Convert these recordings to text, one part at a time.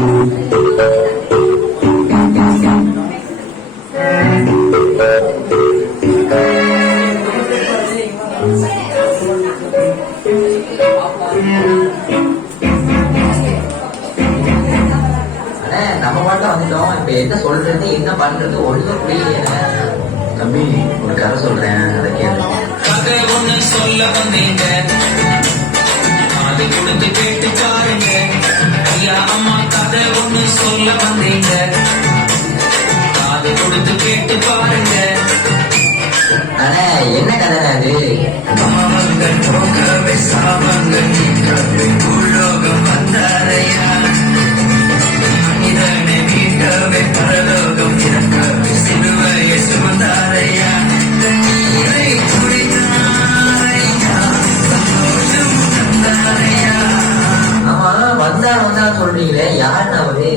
நம்ம மட்டும் வந்துட்டோம். இப்ப என்ன சொல்றது என்ன பண்றது ஒன்றும் புரியல. தம்பி ஒரு கதை சொல்றேன், அதை கேளு. கதை ஒண்ணு சொல்ல வந்தீங்க, அது கொடுத்து கேட்டு பாருங்க. ஐயா அம்மா கதை ஒண்ணு சொல்ல வந்தீங்க, அது கொடுத்து கேட்டு பாருங்க. ஆனா என்ன கதை அது? பாவங்கள் போக்கவே சாபங்கள் நீக்கவே பூலோகம் வந்தாரையா, இதனை மீட்கவே பரலோகம் இறக்கவே சிலுவையை சுமந்தாரையா, நீரை குடித்தாரையா, சந்தோஷம் தந்தாரையா. ஆமா வந்தா வந்தா சொல்றீங்களே, யாருன்னு அவரு?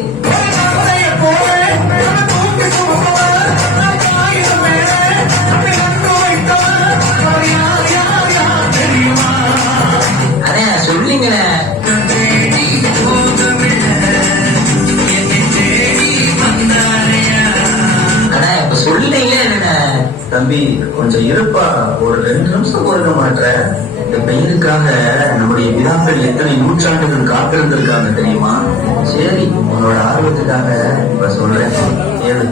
அதே சொல்லிங்களேன். தம்பி கொஞ்சம் இருப்பா, ஒரு 2 நிமிஷம் பொறுக்க மாட்டேற. இந்த பையனுக்காக நம்முடைய பிதாக்கள் எத்தனை நூற்றாண்டுகள் காத்திருந்திருக்காங்க தெரியுமா? சரி உன்னோட ஆர்வத்துக்காக இப்ப சொல்றேன், கேளு.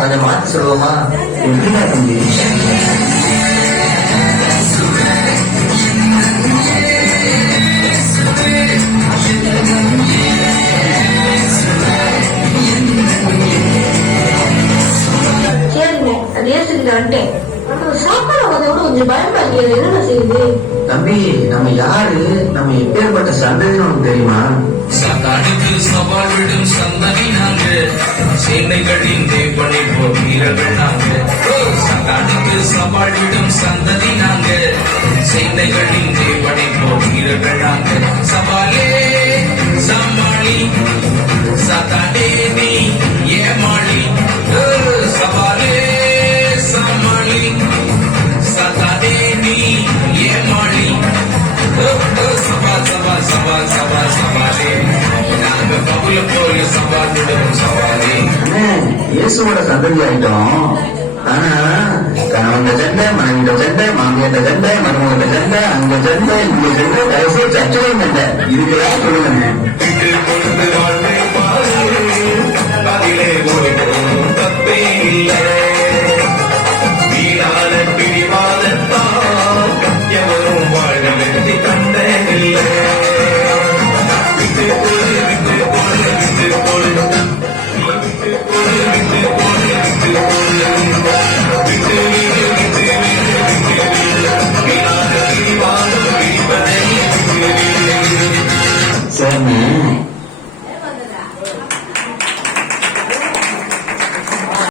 கொஞ்சம் மாற்றி சொல்லுவோமா? எப்படின்னா தம்பி, தம்பி நம்ம யாரு, நம்ம எப்பேற்பட்ட சந்ததின்னு தெரியுமா? சந்தானுக்கு சவால் விடும் சந்ததி நாங்க, சேனைகளின் தேவனை போல் வீரர்கள் நாங்க. சந்தானுக்கு சவால் விடும் சந்ததி நாங்க, சேனைகளின் தேவனை போல் வீரர்கள் நாங்க. சவாலே சமாளி சதாடே நீ ஏமாளி, சவாலே சமாளி சதாடே நீ ஏமாளி. சவால் சவால் சவால் சவால் சவாலே, நாங்க பகுல போல சவால் விடும் சவாலே. இயேசுவோட சந்ததி ஆயிட்டோம். ஆனா கணவன் சண்டை, மனைவியோட சண்டை, மாமியாட்ட சண்டை, மருமகிட்ட சண்டை, அங்க சண்டை, இங்க சண்டை, கடைசி சச்சரவும் சண்டை. இதுக்குதான் சொல்லுவேன்.